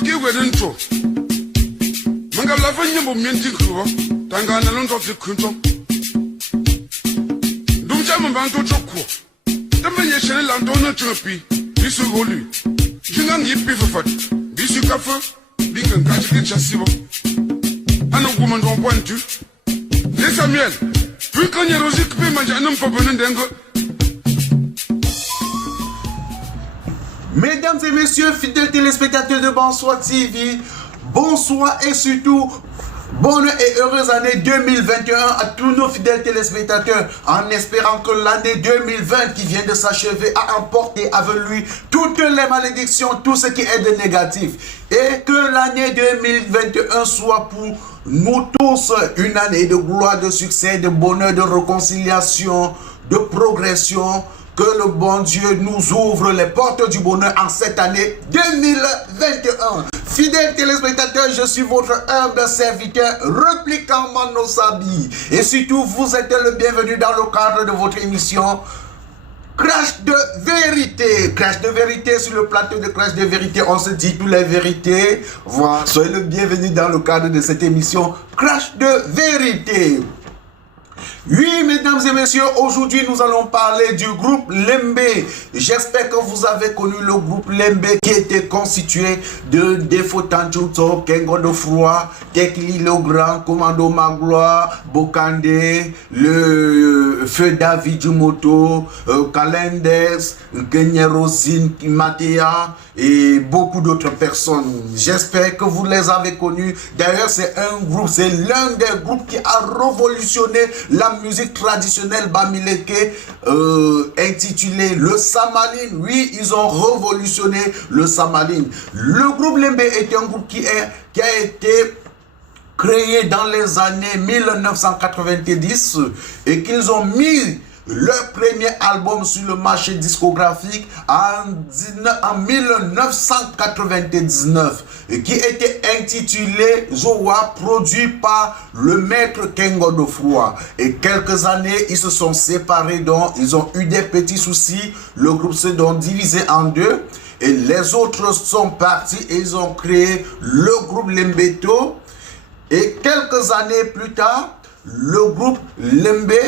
Ruki wedento. Mangala fanya bo mienti kuwa. Tangana londo fi kunto. Dumja mbanto chokwa. Tamenye shene landono chupi. Bisu golu. Jingan yipi fafat. Bisu kafa. Bikan kachike chasibo. Ano woman don pointu. Les Samuel. Puis quand il y a Rosie qui peut manger un homme pour venir d'un gars. Mesdames et messieurs, fidèles téléspectateurs de Bonsoir TV, bonsoir et surtout bonne et heureuse année 2021 à tous nos fidèles téléspectateurs, en espérant que l'année 2020 qui vient de s'achever a emporté avec lui toutes les malédictions, tout ce qui est de négatif, et que l'année 2021 soit pour nous tous une année de gloire, de succès, de bonheur, de réconciliation, de progression. Que le bon Dieu nous ouvre les portes du bonheur en cette année 2021. Fidèles téléspectateurs, je suis votre humble serviteur, Repliquant Mano Sabi. Et surtout, vous êtes le bienvenu dans le cadre de votre émission Crash de vérité. Crash de vérité, sur le plateau de Crash de vérité, on se dit toutes les vérités. Voilà, soyez le bienvenu dans le cadre de cette émission Crash de vérité. Oui, mesdames et messieurs, aujourd'hui nous allons parler du groupe Lembe. J'espère que vous avez connu le groupe Lembe qui était constitué de Defo Tanchuto, Kengo de Froid, Tekli le Grand, Commando Magloire, Bokande, le Feu David Jumoto, Kalendes, Kenye Rosine, Matea et beaucoup d'autres personnes. J'espère que vous les avez connus. D'ailleurs, c'est un groupe, c'est l'un des groupes qui a révolutionné la musique traditionnelle bamileke intitulée le Samaline. Oui, ils ont révolutionné le Samaline. Le groupe Lembe est un groupe qui a été créé dans les années 1990 et qu'ils ont mis leur premier album sur le marché discographique en 1999 qui était intitulé Zowa, produit par le maître Kengo de Froid. Et quelques années, ils se sont séparés, donc ils ont eu des petits soucis. Le groupe s'est donc divisé en deux et les autres sont partis et ils ont créé le groupe Lembeto. Et quelques années plus tard, le groupe Lembe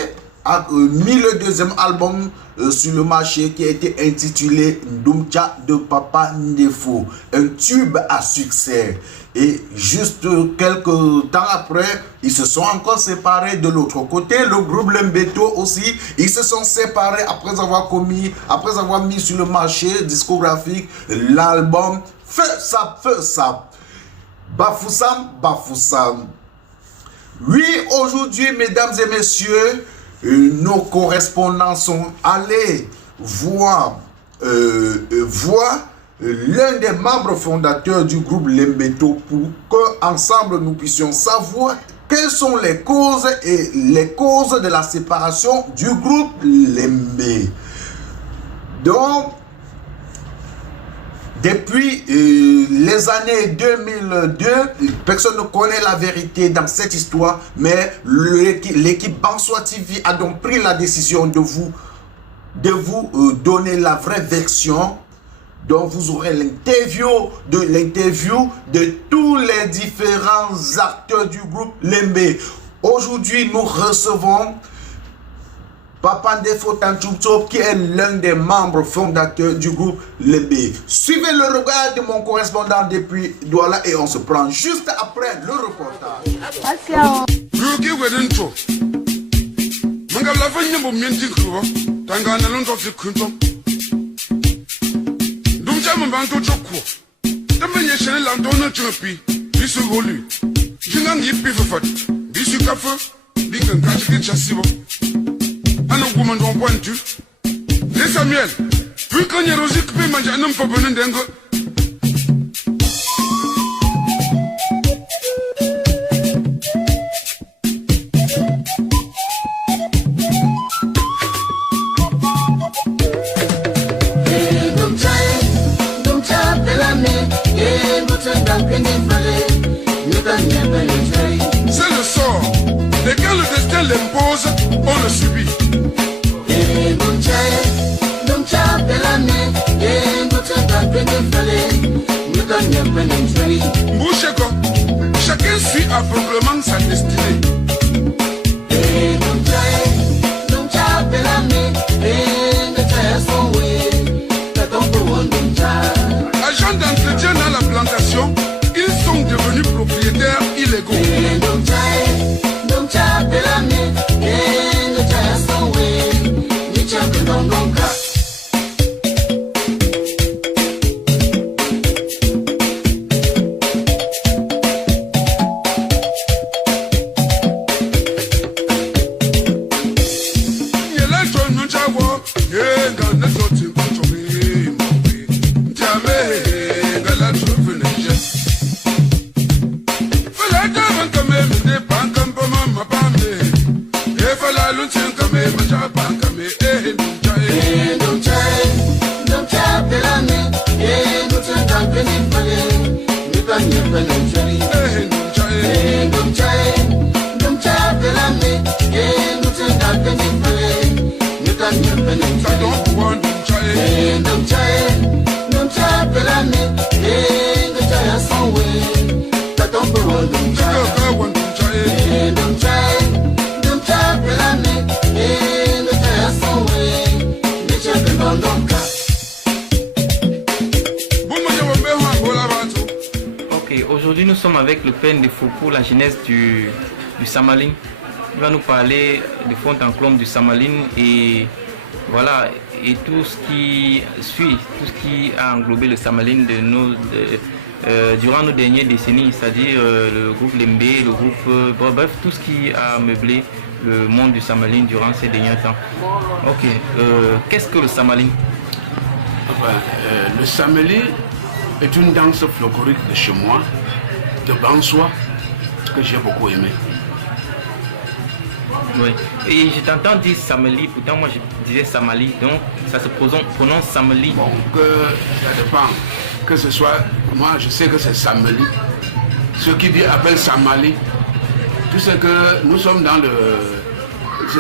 a mis le deuxième album sur le marché qui a été intitulé Ndumcha de Papa Ndefo, un tube à succès. Et juste quelques temps après, ils se sont encore séparés de l'autre côté. Le groupe Lembeto aussi, ils se sont séparés après avoir mis sur le marché discographique l'album Feu Sap, Bafoussam, Bafoussam. Oui, aujourd'hui, mesdames et messieurs, nos correspondants sont allés voir l'un des membres fondateurs du groupe Lembeto pour qu'ensemble nous puissions savoir quelles sont les causes de la séparation du groupe Lembe. Donc, depuis les années 2002, personne ne connaît la vérité dans cette histoire, mais l'équipe Bonsoir TV a donc pris la décision de vous donner la vraie version. Donc vous aurez l'interview de tous les différents acteurs du groupe Lembe. Aujourd'hui, nous recevons Papa Ndefo Tanchuto, qui est l'un des membres fondateurs du groupe Lembe. Suivez le regard de mon correspondant depuis Douala et on se prend juste après le reportage. Ruki wedento. Mangala fanya bo mienti kuwa. Tangana londo fi kunto. Dumja mbanto chokwa. Tamenye shene landono chupi. Bisu golu. Jingan yipi fafat. Bisu kafa. Bikan kachike chasibo. Un woman don pointu. Les Samuel. Puis quand il y a Rosie qui peut manger un homme pour venir d'un gars. C'est le sort. Dès que le destin l'impose, on le subit. Don't Boucheko, chacun suit aveuglement sa destinée. Agents d'entretien dans la plantation, ils sont devenus propriétaires illégaux. Aujourd'hui, nous sommes avec le père de Foucault, la jeunesse du Samaline. Il va nous parler de fond en comble du Samaline et voilà, et tout ce qui suit, tout ce qui a englobé le Samaline durant nos dernières décennies, c'est-à-dire le groupe Lembe, le groupe, bref, tout ce qui a meublé le monde du Samaline durant ces derniers temps. Ok, qu'est-ce que le Samaline? Le Samaline est une danse folklorique de chez moi, de Bansoa, que j'ai beaucoup aimé. Oui, et je t'entends dire Samali, pourtant moi je disais Samali, donc ça se prononce Samali. Bon, ça dépend, que ce soit, moi je sais que c'est Samali. Ceux qui appellent Samali, tu sais que nous sommes dans le...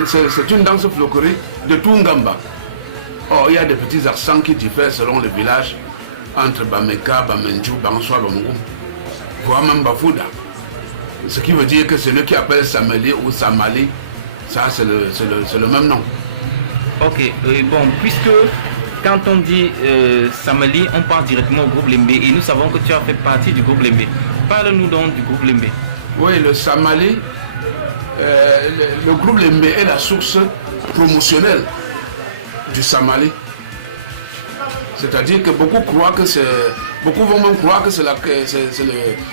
C'est une danse folklorique de Tungamba. Or, il y a des petits accents qui diffèrent selon le village, entre Bameka, Bamenju, Bansoa, Bamou, voire même Bafouda. Ce qui veut dire que celui qui appelle Samali ou Samali, ça c'est le même nom. Ok, bon, puisque quand on dit Samali, on parle directement au groupe Lembe et nous savons que tu as fait partie du groupe Lembe. Parle-nous donc du groupe Lembe. Oui, le Samali, le groupe Lembe est la source promotionnelle du Samali. C'est-à-dire que beaucoup vont même croire que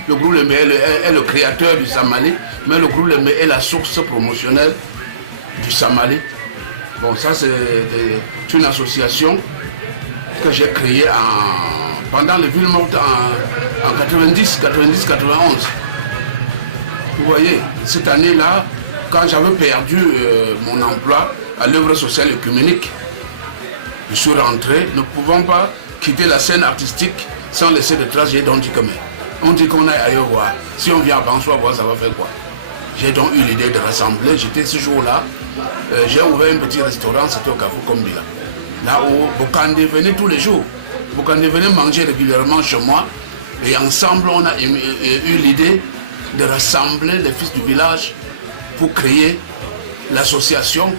le groupe Lembe est le créateur du Samali, mais le groupe Lembe est la source promotionnelle du Samali. Bon, ça c'est une association que j'ai créée pendant les villes mortes en 90-91. Vous voyez, cette année-là, quand j'avais perdu mon emploi à l'œuvre sociale œcuménique, je suis rentré, ne pouvons pas quitter la scène artistique sans laisser de traces. J'ai donc dit que on dit qu'on aille ailleurs voir. Si on vient à Bansoa voir, ça va faire quoi? J'ai donc eu l'idée de rassembler. J'étais ce jour-là, j'ai ouvert un petit restaurant, c'était au Carrefour Kombila. Là où Bokande venait tous les jours. Bokande venait manger régulièrement chez moi. Et ensemble, on a eu l'idée de rassembler les fils du village pour créer l'association.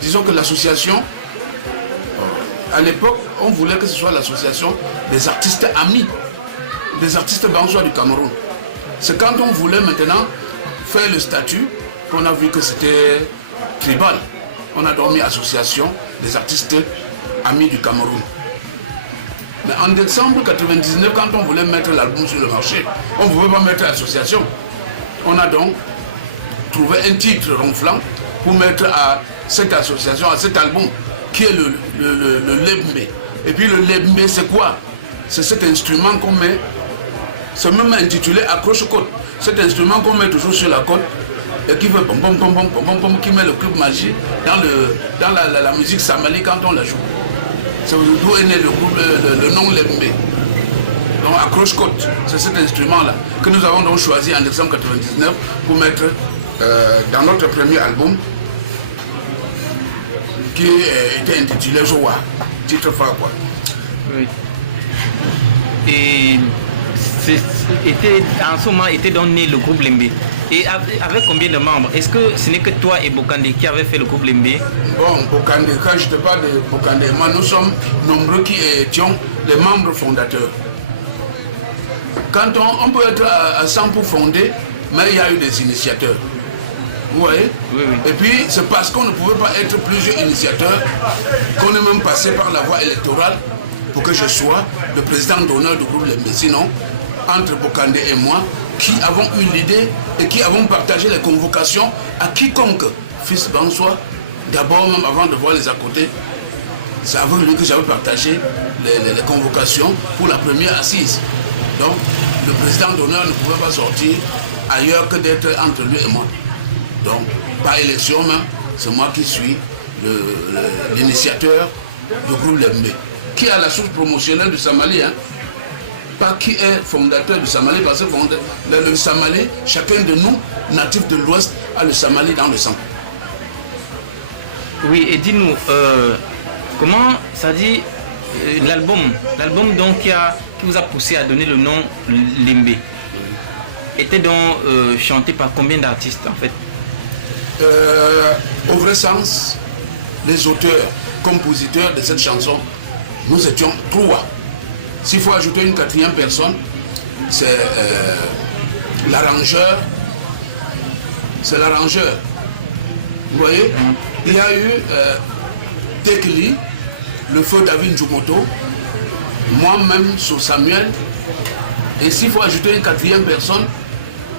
Disons que l'association, à l'époque, on voulait que ce soit l'association des artistes amis, des artistes bansois du Cameroun. C'est quand on voulait maintenant faire le statut qu'on a vu que c'était tribal. On a donc mis association des artistes amis du Cameroun. Mais en décembre 1999, quand on voulait mettre l'album sur le marché, on ne pouvait pas mettre l'association. On a donc trouvé un titre ronflant pour mettre à cette association, à cet album, qui est le Lembe. Et puis le Lembe, c'est quoi? C'est cet instrument qu'on met, c'est même intitulé accroche-côte. Cet instrument qu'on met toujours sur la côte et qui fait pom pom pom pom pom pom, qui met le cube magique dans la musique samali quand on la joue. C'est d'où est né le nom Lembe. Donc accroche-côte, c'est cet instrument-là que nous avons donc choisi en décembre 1999 pour mettre dans notre premier album qui était intitulé Joa, titre phare quoi. Oui. Et en ce moment était donc né le groupe Lembe. Et avec combien de membres? Est-ce que ce n'est que toi et Bokande qui avez fait le groupe Lembe? Bon, Bokande, quand je te parle de Bokande, moi, nous sommes nombreux qui étions les membres fondateurs. Quand on peut être à 100 pour fonder, mais il y a eu des initiateurs. Vous voyez? Oui, oui. Et puis, c'est parce qu'on ne pouvait pas être plusieurs initiateurs qu'on est même passé par la voie électorale pour que je sois le président d'honneur du groupe Lembe. Sinon, entre Bokande et moi, qui avons eu l'idée et qui avons partagé les convocations à quiconque, fils Bansoa, d'abord même avant de voir les à côté, c'est avec lui que j'avais partagé les convocations pour la première assise. Donc, le président d'honneur ne pouvait pas sortir ailleurs que d'être entre lui et moi. Donc, par élection même, c'est moi qui suis l'initiateur du groupe Lembe, qui a la source promotionnelle du Samali, hein. Pas qui est fondateur du Samali, parce que le Samali, chacun de nous, natifs de l'Ouest, a le Samali dans le sang. Oui, et dis-nous, comment ça dit l'album donc qui vous a poussé à donner le nom Lembe était donc chanté par combien d'artistes en fait? Au vrai sens, les auteurs, compositeurs de cette chanson, nous étions 3. S'il faut ajouter une 4e personne, c'est l'arrangeur. C'est l'arrangeur. Vous voyez? Il y a eu Tekli, le feu David Njumoto, moi-même sur Samuel. Et s'il faut ajouter une 4e personne,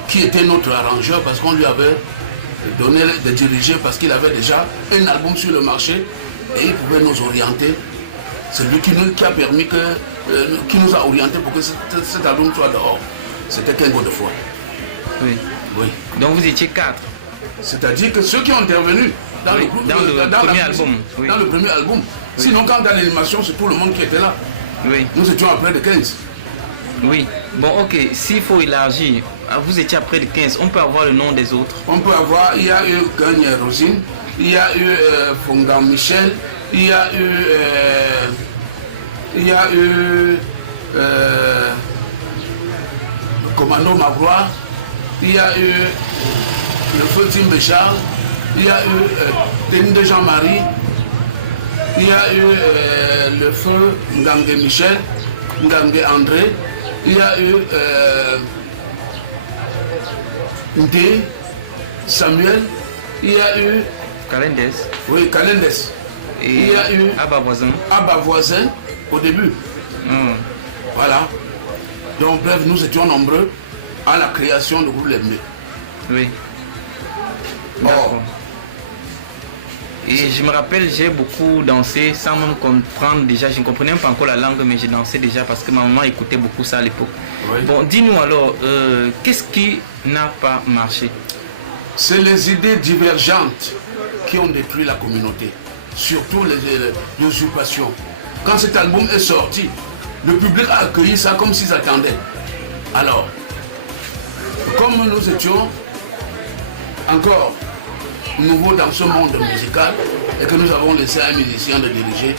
qui était notre arrangeur, parce qu'on lui avait donné de diriger, parce qu'il avait déjà un album sur le marché, et il pouvait nous orienter. C'est lui qui a permis qui nous a orientés pour que cet album soit dehors. C'était Kengo de foi. Oui. Oui. Donc vous étiez 4. C'est-à-dire que ceux qui ont intervenu dans le groupe, dans le premier album. Oui. Dans le premier album. Oui. Sinon, quand dans l'animation, c'est tout le monde qui était là. Oui. Nous étions à près de 15. Oui. Bon, ok. S'il faut élargir, vous étiez à près de 15. On peut avoir le nom des autres. On peut avoir, il y a eu Gagne Rosine, il y a eu Fongan Michel, il y a eu le commando Magloire, il y a eu le feu Tim Charles, il y a eu Denis de Jean-Marie, il y a eu le feu Ngangue Michel, Ngangue André, il y a eu Ndé Samuel, il y a eu Calendes. Oui, Calendes. Et il y a eu Abba Voisin. Abba Voisin au début. Voilà. Donc bref, nous étions nombreux à la création du groupe Lembe. Oui. D'accord. Et je me rappelle, j'ai beaucoup dansé sans même comprendre déjà. Je ne comprenais même pas encore la langue, mais j'ai dansé déjà parce que ma maman écoutait beaucoup ça à l'époque. Oui. Bon, dis-nous alors, qu'est-ce qui n'a pas marché? C'est les idées divergentes qui ont détruit la communauté. Surtout les usurpations. Quand cet album est sorti, le public a accueilli ça comme s'ils attendaient. Alors, comme nous étions encore nouveaux dans ce monde musical et que nous avons laissé un musicien de diriger,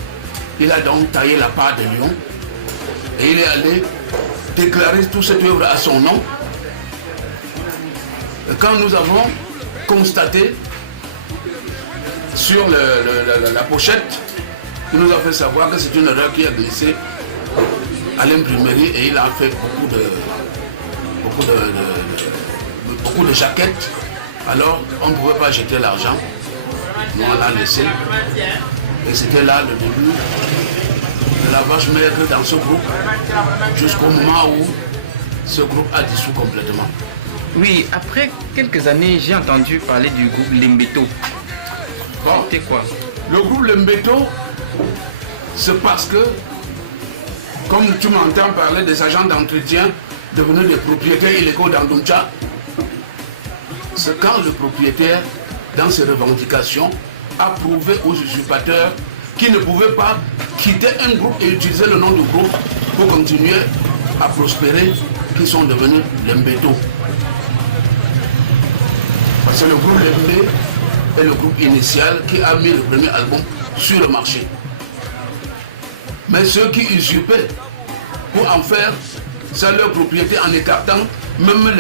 il a donc taillé la part de lion et il est allé déclarer toute cette œuvre à son nom. Et quand nous avons constaté sur la pochette, il nous a fait savoir que c'est une erreur qui a glissé à l'imprimerie et il a fait beaucoup de jaquettes. Alors on ne pouvait pas jeter l'argent. Nous on l'a laissé. Et c'était là le début de la vache maigre dans ce groupe jusqu'au moment où ce groupe a dissous complètement. Oui, après quelques années, j'ai entendu parler du groupe Lembeto. Bon, c'était quoi? Le groupe Lembeto, c'est parce que, comme tu m'entends parler des agents d'entretien devenus des propriétaires illégaux dans Dumcha, c'est quand le propriétaire, dans ses revendications, a prouvé aux usurpateurs qu'ils ne pouvaient pas quitter un groupe et utiliser le nom du groupe pour continuer à prospérer, qu'ils sont devenus Lembeto. Parce que le groupe Lembe est le groupe initial qui a mis le premier album sur le marché. mais ceux qui usurpaient pour en faire ça leur propriété en écartant même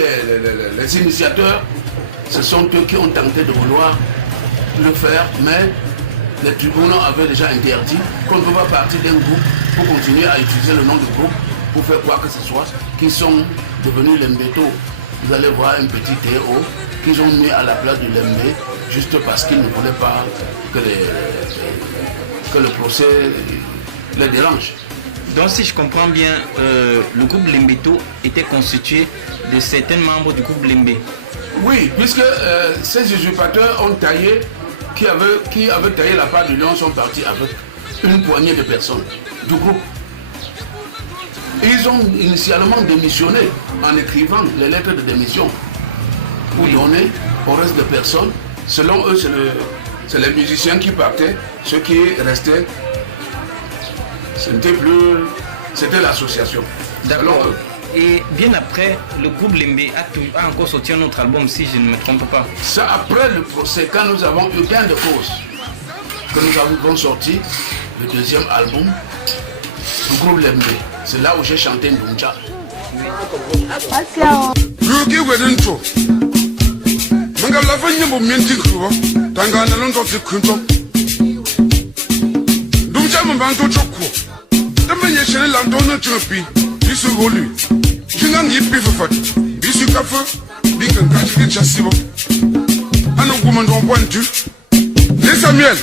les initiateurs, ce sont eux qui ont tenté de vouloir le faire, mais les tribunaux avaient déjà interdit qu'on ne peut pas partir d'un groupe pour continuer à utiliser le nom du groupe pour faire quoi que ce soit, qui sont devenus Lembeto. Vous allez voir un petit TO qu'ils ont mis à la place du Lembe juste parce qu'ils ne voulaient pas que le procès les dérange. Donc si je comprends bien, le groupe Lembeto était constitué de certains membres du groupe Lembe. Oui, puisque ces usurpateurs ont taillé, qui avaient taillé la part du lion sont partis avec une poignée de personnes du groupe. Ils ont initialement démissionné en écrivant les lettres de démission pour donner au reste de personnes. Selon eux, c'est les musiciens qui partaient, ceux qui restaient, c'était l'association. D'accord. Et bien après, le groupe Lembe a encore sorti un autre album, si je ne me trompe pas. C'est après le procès, quand nous avons eu gain de cause, que nous avons sorti le deuxième album du groupe Lembe. C'est là où j'ai chanté Ndunja. Ruki wedento. Mangala fanya mo mienti kruwa. Tangana londo tikunto. Ndunja mbanto choko. Tamenye shele lando no chopi. Bisu golu. Jingang yipi fufat. Bisu kafa. Bikan kachiki chasibo. Ano kumando pointu. Les Samuel.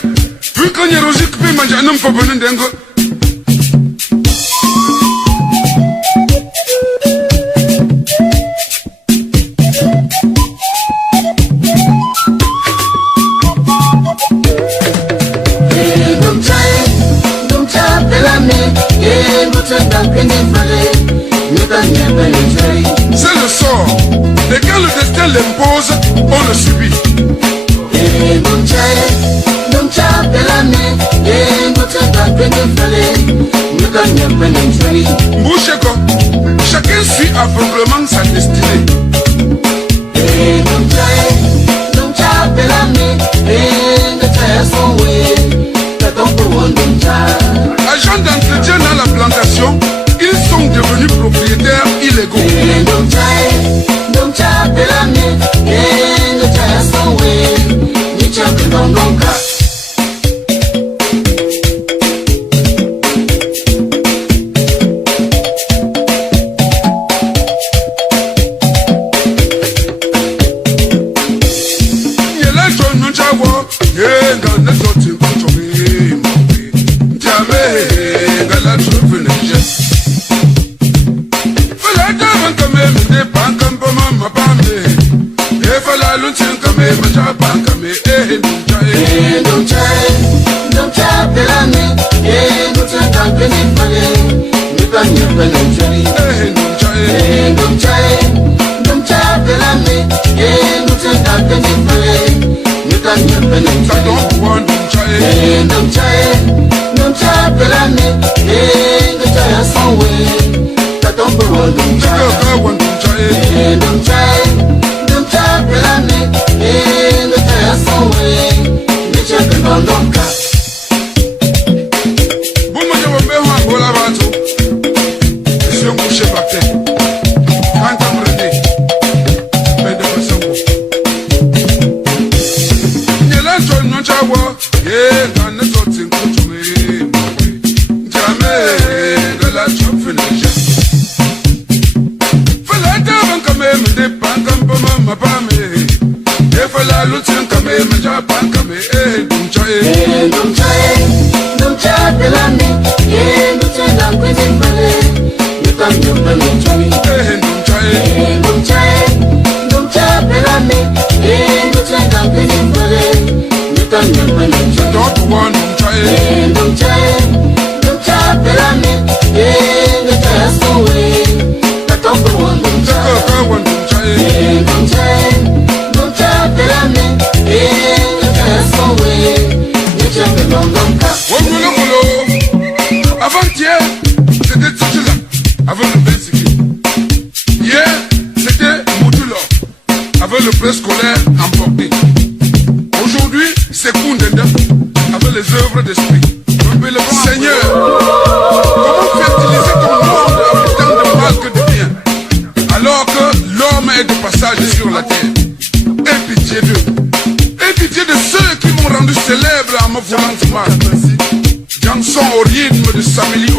Vu qu'on y a rosé que manja anam pa bonendengo. C'est le sort. Et quand le destin l'impose, on le subit. Boucheko, chacun suit aveuglement sa destinée. Agents d'entretien dans la plantation, ils sont devenus propriétaires illégaux. Avant-hier, c'était Tchotchila, avec le Bensiki. Hier, c'était Moutoulo, avec le prêt scolaire emporté. Aujourd'hui, c'est Koundenda, avec les œuvres d'esprit. Seigneur,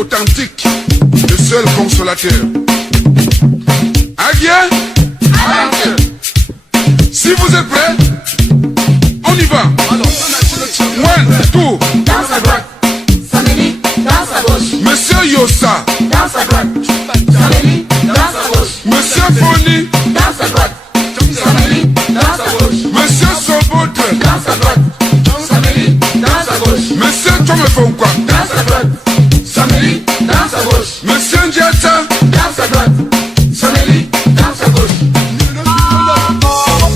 authentique, le seul consolateur. Aguien, si vous êtes prêts, on y va. One, two. Danse à droite, Samélie, danse à gauche. Monsieur Yossa, Danse à droite, Samélie, danse à gauche. Monsieur Foni, Danse à droite, Samélie, danse à gauche. Monsieur Sobotre, Danse à droite, Samélie, danse à gauche. Monsieur Tomefonkwa, Danse à droite, Samélie, danse à gauche. Monsieur Ndiata, Danse à droite, Samélie, danse à gauche.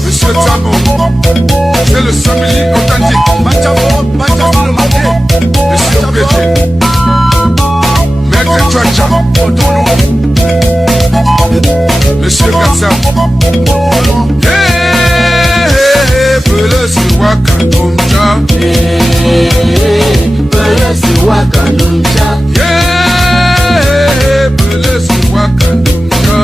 Monsieur Tambo, c'est le Samili authentique. Monsieur Péché, Maître Tchacha, Monsieur Katsa, Pele Siwa Kandomja, Pele Siwa Kandomja, Pele Siwa Kandomja,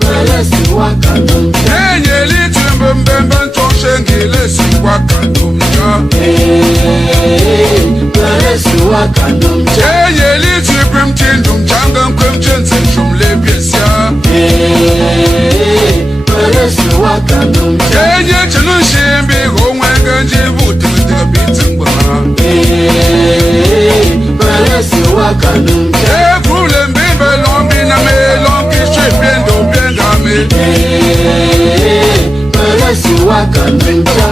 Pele Siwa Kandomja, Enyeli Timbembemben Toshengile Siwa Kandomja, Pele Siwa Kandomja, Enyeli Tibim Tindum Changan Kwem Jensen Shumle Piesia, Pele Siwa Kandomja, Enye Chenun Shimbi Hongwengan Jibu Tiga Bitungwa, Pele Siwa Kandomja, Problem Bimbe Lombi na me Lombi Shipendo Bengame, Pele Siwa Kandomja,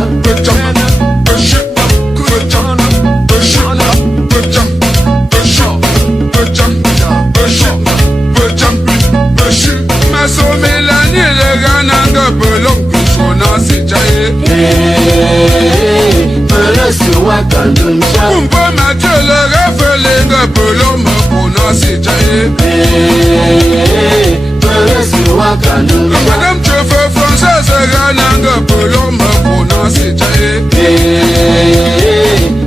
Pele Siwa Kandomja, Kumpa Matele Rafelinga Peloma Pona Sijaye, Pele Siwa Kandomja, Madame Chauffeur Française Rananga Peloma Pona Sijaye,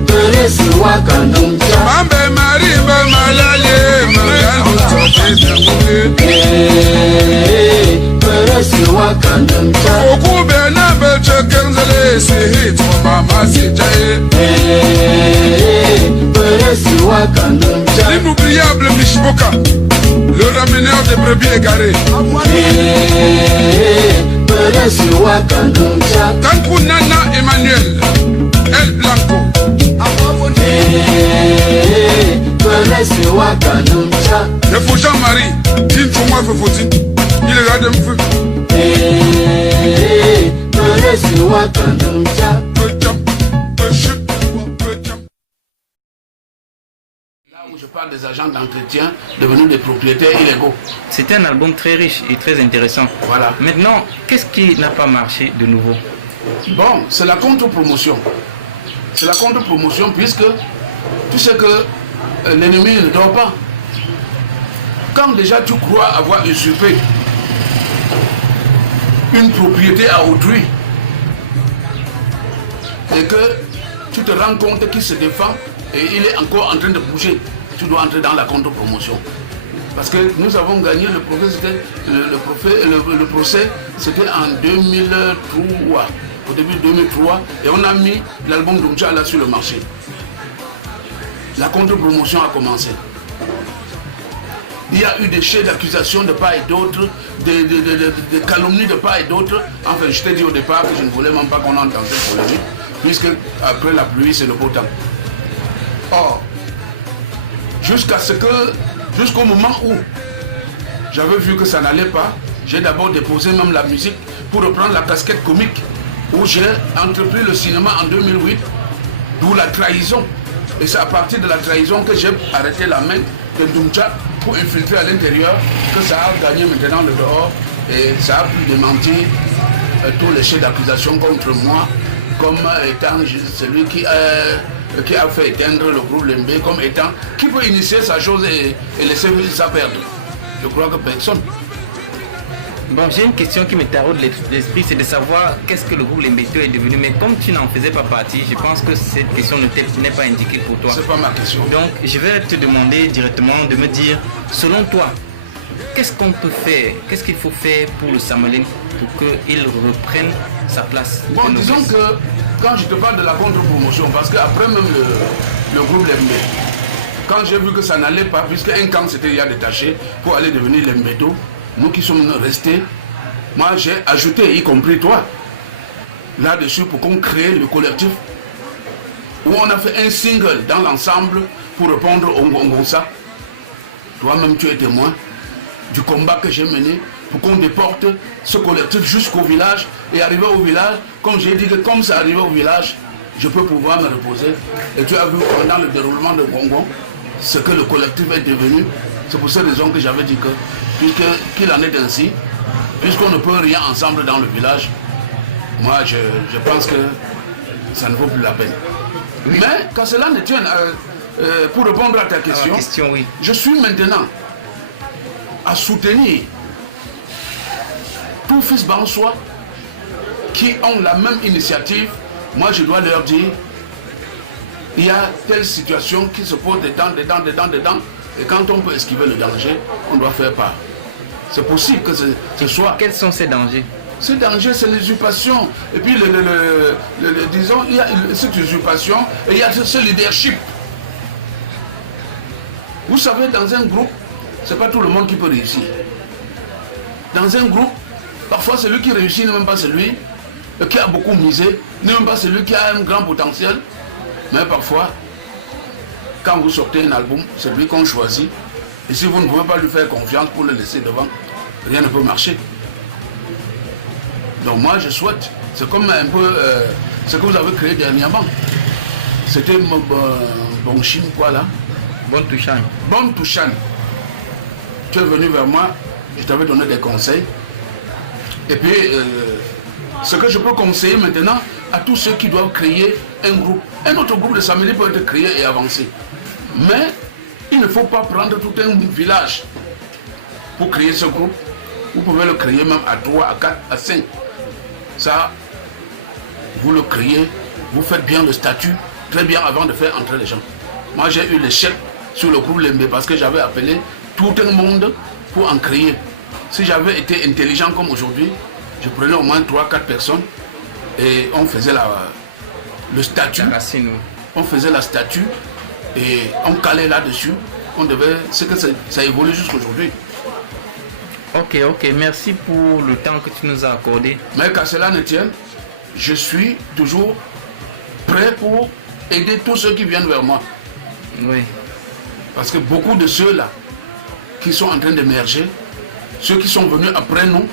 Pele Siwa Kandomja, Mambe Mariba Malale Mariano Tote Dangule, Pele Siwa Kandomja, Okube Nabe Chekenzele Sihit Mama Sijaye, Pele Siwa Kandomja, l'inoubliable Mishboka, le rameneur des brebis égarés, Pele Siwa Kandomja, Tankunana Emmanuel, El Blanco, Pele Siwa Kandomja, le fou Jean-Marie, Tinchouma Fofoti, il est là de me faire. Pele Siwa Kandomja. Là où je parle des agents d'entretien devenus des propriétaires illégaux. C'était un album très riche et très intéressant. Voilà. Maintenant, qu'est-ce qui n'a pas marché de nouveau? Bon, c'est la contre-promotion. C'est la contre-promotion puisque tu sais que l'ennemi ne dort pas. Quand déjà tu crois avoir usurpé une propriété à autrui et que tu te rends compte qu'il se défend et il est encore en train de bouger, tu dois entrer dans la contre-promotion. Parce que nous avons gagné le procès, c'était en 2003, au début de 2003, et on a mis l'album d'Umtchala sur le marché. La contre-promotion a commencé. Il y a eu des chefs d'accusation de part et d'autre, des calomnies de part et d'autre. Enfin, je t'ai dit au départ que je ne voulais même pas qu'on entende cette polémique, puisque après la pluie, c'est le beau temps. Or, jusqu'au moment où j'avais vu que ça n'allait pas, j'ai d'abord déposé même la musique pour reprendre la casquette comique, où j'ai entrepris le cinéma en 2008, d'où la trahison. Et c'est à partir de la trahison que j'ai arrêté la main de Ndumtcha pour infiltrer à l'intérieur, que ça a gagné maintenant le dehors et ça a pu démentir tous les chefs d'accusation contre moi comme étant celui qui a fait éteindre le groupe Lembe, comme étant qui peut initier sa chose et laisser ça perdre. Je crois que personne. Bon, j'ai une question qui me taraude l'esprit, c'est de savoir qu'est-ce que le groupe Lembeto est devenu. Mais comme tu n'en faisais pas partie, je pense que cette question n'est pas indiquée pour toi. C'est pas ma question. Donc, je vais te demander directement de me dire, selon toi, qu'est-ce qu'on peut faire, qu'est-ce qu'il faut faire pour le Samalin pour qu'il reprenne sa place? Bon, disons que quand je te parle de la contre-promotion, parce qu'après même le groupe Lembe, quand j'ai vu que ça n'allait pas, puisque un camp s'était déjà détaché pour aller devenir l'Embedo, nous qui sommes restés, moi j'ai ajouté, y compris toi, là-dessus pour qu'on crée le collectif où on a fait un single dans l'ensemble pour répondre au Ngongonsa. Toi-même tu es témoin du combat que j'ai mené pour qu'on déporte ce collectif jusqu'au village et arriver au village, comme j'ai dit que comme c'est arrivé au village, je peux pouvoir me reposer. Et tu as vu pendant le déroulement de Ngongon ce que le collectif est devenu. C'est pour cette raison que j'avais dit que, qu'il en est ainsi, puisqu'on ne peut rien ensemble dans le village, moi je pense que ça ne vaut plus la peine. Oui. Mais quand cela ne tienne, pour répondre à ta question, oui. Je suis maintenant à soutenir tous fils Bansois qui ont la même initiative. Moi je dois leur dire, il y a telle situation qui se pose dedans, et quand on peut esquiver le danger, on doit faire part. C'est possible que ce soit... Quels sont ces dangers? Ce danger, c'est l'usurpation. Et puis, disons, il y a cette usurpation et il y a ce leadership. Vous savez, dans un groupe, ce n'est pas tout le monde qui peut réussir. Dans un groupe, parfois celui qui réussit n'est même pas celui qui a beaucoup misé, n'est même pas celui qui a un grand potentiel. Mais parfois, quand vous sortez un album, c'est lui qu'on choisit. Et si vous ne pouvez pas lui faire confiance pour le laisser devant, rien ne peut marcher. Donc moi je souhaite, c'est comme un peu ce que vous avez créé dernièrement. C'était Bonchim quoi là? Bon Touchan. Bon Touchan. Tu es venu vers moi, je t'avais donné des conseils. Et puis ce que je peux conseiller maintenant à tous ceux qui doivent créer un groupe. Un autre groupe de Sameli peut être créé et avancer. Mais il ne faut pas prendre tout un village pour créer ce groupe. Vous pouvez le créer même à 3, à 4, à 5. Ça, vous le créez, vous faites bien le statut, très bien avant de faire entrer les gens. Moi, j'ai eu l'échec sur le groupe Lembe parce que j'avais appelé tout un monde pour en créer. Si j'avais été intelligent comme aujourd'hui, je prenais au moins 3-4 personnes et on faisait le statut. On faisait la statue et on calait là-dessus. On devait, c'est que ça évolue jusqu'aujourd'hui. Ok, merci pour le temps que tu nous as accordé. Mais qu'à cela ne tienne, je suis toujours prêt pour aider tous ceux qui viennent vers moi. Oui. Parce que beaucoup de ceux-là qui sont en train d'émerger, ceux qui sont venus après nous,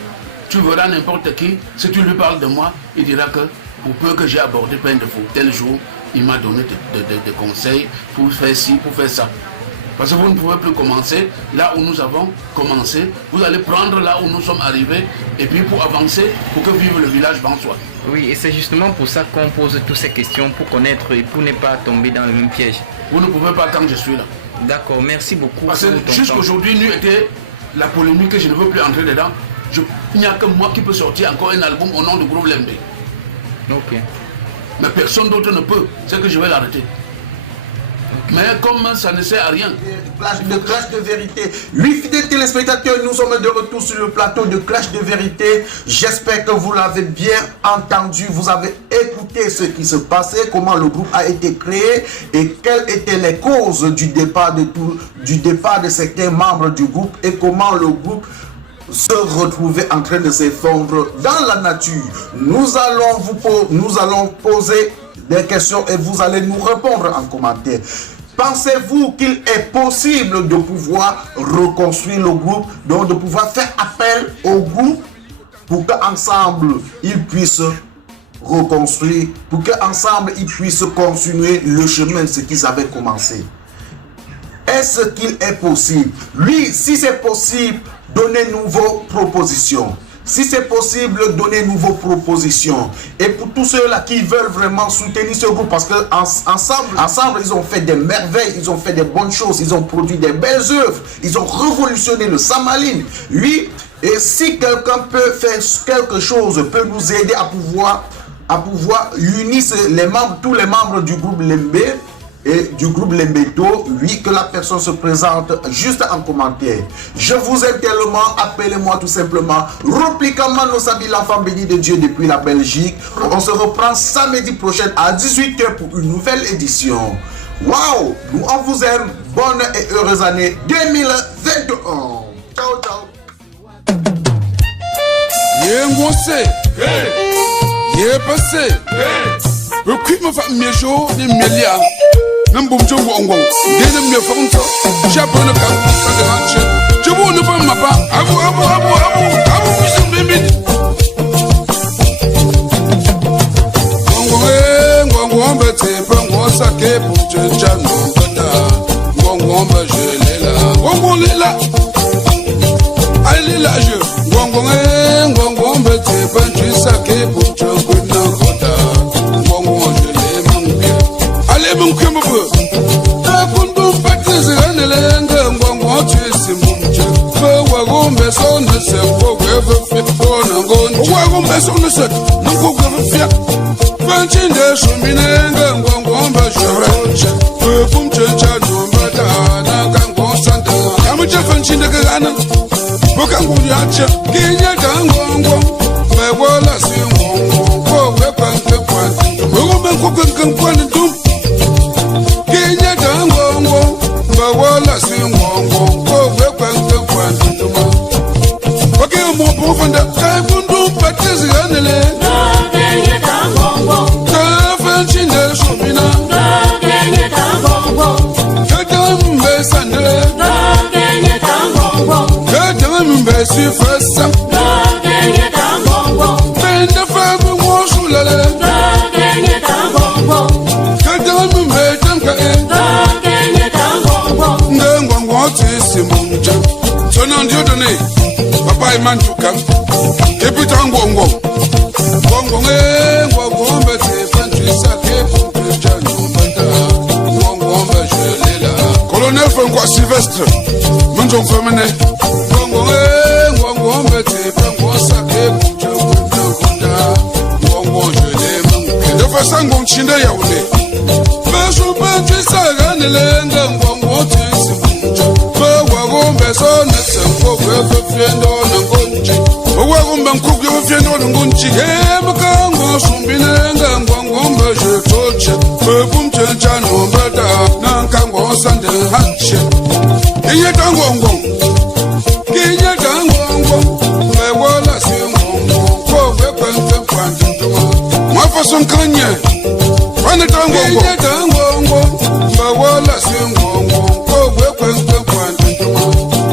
tu verras n'importe qui, si tu lui parles de moi, il dira que pour peu que j'ai abordé plein de fois, tel jour, il m'a donné des conseils pour faire ci, pour faire ça. Parce que vous ne pouvez plus commencer là où nous avons commencé. Vous allez prendre là où nous sommes arrivés et puis pour avancer, pour que vive le village Bansois. Oui, et c'est justement pour ça qu'on pose toutes ces questions, pour connaître et pour ne pas tomber dans le même piège. Vous ne pouvez pas quand je suis là. D'accord, merci beaucoup. Parce que jusqu'aujourd'hui, nous était la polémique que je ne veux plus entrer dedans. Il n'y a que moi qui peux sortir encore un album au nom du groupe Lembe. Ok. Mais personne d'autre ne peut. C'est que je vais l'arrêter. Mais comme ça ne sert à rien. Clash de vérité. Oui, fidèles téléspectateurs, nous sommes de retour sur le plateau de Clash de vérité. J'espère que vous l'avez bien entendu. Vous avez écouté ce qui se passait, comment le groupe a été créé et quelles étaient les causes du départ de certains membres du groupe et comment le groupe se retrouvait en train de s'effondrer dans la nature. Nous allons poser des questions et vous allez nous répondre en commentaire. Pensez-vous qu'il est possible de pouvoir reconstruire le groupe, donc de pouvoir faire appel au groupe pour qu'ensemble ils puissent reconstruire, pour qu'ensemble ils puissent continuer le chemin, ce qu'ils avaient commencé? Est-ce qu'il est possible? Oui, si c'est possible, donnez-nous vos propositions. Si c'est possible, donnez nouveaux propositions. Et pour tous ceux-là qui veulent vraiment soutenir ce groupe, parce qu'ensemble, ils ont fait des merveilles, ils ont fait des bonnes choses, ils ont produit des belles œuvres, ils ont révolutionné le Samaline. Oui, et si quelqu'un peut faire quelque chose, peut nous aider à pouvoir unir tous les membres du groupe Lembe, et du groupe Lembeto, oui, que la personne se présente juste en commentaire. Je vous aime tellement, appelez-moi tout simplement Repliquement Nosabi, l'enfant béni de Dieu depuis la Belgique. On se reprend samedi prochain à 18h pour une nouvelle édition. Waouh, nous on vous aime. Bonne et heureuse année 2021. Ciao, ciao. Ngose, passé. Le cul me fait mieux chaud, ni mieux. N'importe où on va. Dès mieux fonto. J'apprends le cas. Je vous ne pas ma part. Abou, vous bébé. Ngongwe bete, ngongwe sake pour te jano. Ngongwe jelela. Ngongwe lela. Allez là je. Ngongwe bete, tu sake pour te kuna kota. Ngongwe jelela mungke. Allez mungke mbu. Ta kundu patise anelenge ngongwe tu simumche. Wagombe sonne se wogwe fitona ngonji. Wagombe sonne se ngogwe fia. Fanchinde shuminenge ngongombe shoroche. Fumche chano na kango sande. Yamuche fanchinde kagana. Bokangudi ache. Kinya kangongo. Mewola si ngongo. Kowe kwanke kwanke. Wagombe kukwenke kwanke dum. Kinya kangongo. Mewola si ngongo. Kowe kwanke kwanke dum. Wake mo bufanda. Kaifundu patizi anele. Si fessa Bende febe woshulale Kadam metanka Ngengwa tisi munja Sonan diodone Papa imantuka Kepita ngwongwo Ngwongwo ngwongwo Tefantisa kepu Pechano mbanda Ngwongwo jelela Colonel Fengwa Sylvestre Munjong femene Ngwongwo Sango nchinde ya ule Beshu benchi saganelenge Ngwongwo tisi munja Wagombe sone senko Wefe fiendo na ngonji Wagombe mkugwe fiendo na ngonji Hemka ngwa shumbinenge Ngwongombe jetoche Webumche chano mbeda Nanka ngwa sande hanche Inye tangwongwo Kinye tangwongwo Wewola si ngwongwo Kowe kwenke kwanjintuma Mwafason kanye Wane tangwongwo Kinye tangwongwo Wewola si ngwongwo Kowe kwenke kwanjintuma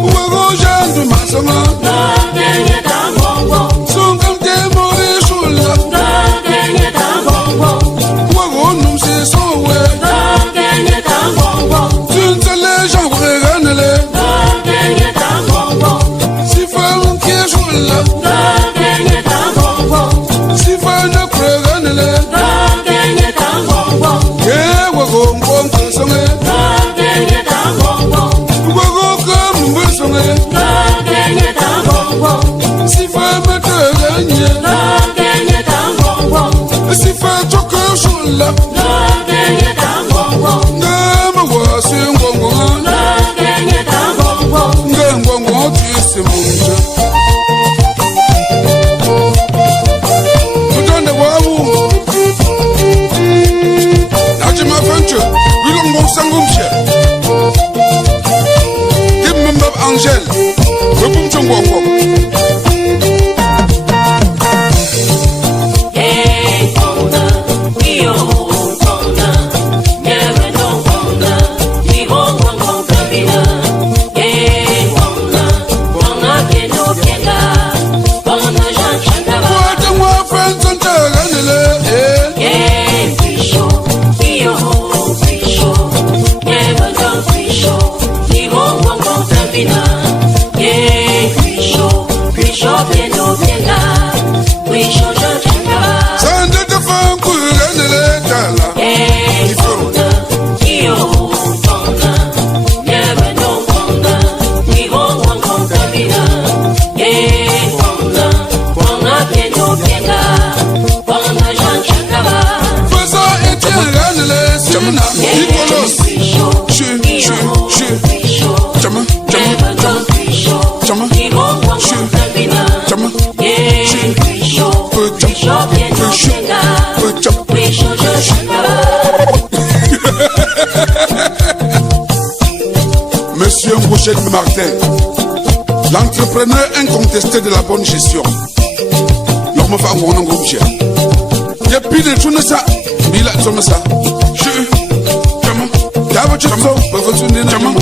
Uwego jandu masama Kinye tangwongwo Sungam temo ishula Kinye tangwongwo Uwego numsi sowe Kinye tangwongwo Tuntele jangwe ganele Kinye tangwongwo Sifa mkieshula Kinye tangwongwo Sifa na kureganele Kinye tangwongwo Yewa gongwo mkesonge Kinye tangwongwo Uwego kammbesonge Kinye tangwongwo Sifa mateganye Kinye tangwongwo Sifa chokeshula Kinye tangwongwo Ngema wasi ngwongwo Kinye tangwongwo Ngengwongwo tisi munja Mutande wawu Najima venture Wilongo sangumshe Dimmembab Angel Webumcho ngwongwo Chama Monsieur Mbouchet Martin, l'entrepreneur incontesté de la bonne gestion. L'homme fa ngona ngomche. Depuis le jour ça, bila tsoma ça. Je, comment? D'abord tu so, ba fa tsune na ngombo.